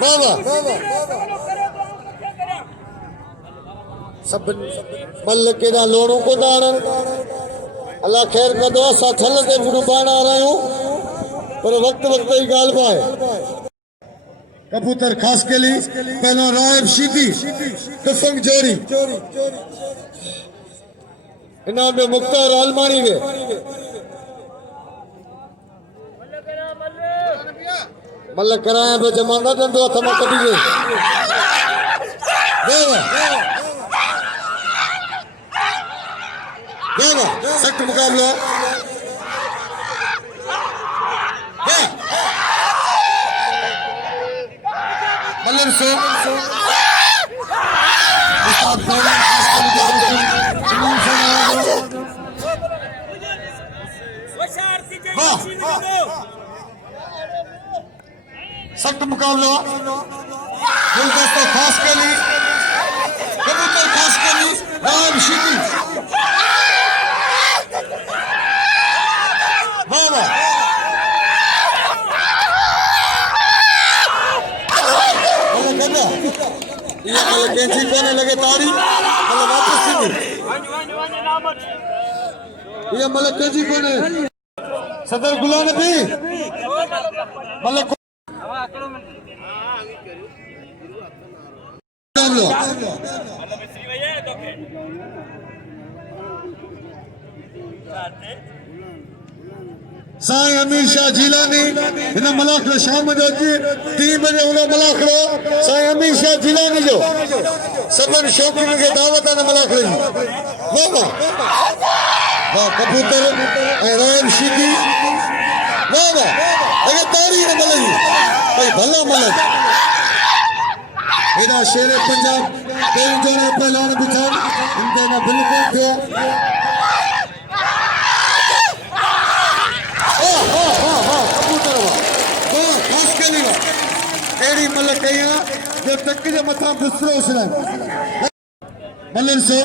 वाह सब मल केड़ा लोणू को दाणन अल्लाह खैर कदो असा थल ते गुरु बाण आ रहा हूं पर वक्त वक्त ही गाल पाए कबूतर खास के लिए पहला रायब शीदी तसंग जोरी इनाम में मुख्तार आलमानी में मल्ल कराया पे जमाना दंदो थमा कभी गए देवा सख्त मुकाबला मल्लर से सख्त मुकाबला गुलदस्ता खास के लिए कबूतर खास के लिए राम शिकी वाह वाह ये मल कैंची कोने लगे तारी मल वापस थी ये मल कैंची कोने सदर गुलाम नबी मल साईं अमीर शाह जिलानी इन मलाखड़ा शाम जो 3 बजे उन्हें मलाखड़ो साईं अमीर शाह जिलानी जो सबन शौकीन के दावत है मलाखड़े वाह वाह वाह कबूतर रायब शीदी वाह वाह अगर तारी ने मलई भाई भला मलक इना शेर पंजाब तेरी जोड़े पहलवान बिछान इनके ना बिल्कुल किया एड़ी मल कया जो तक जे मथा बिसरो उसने मलन से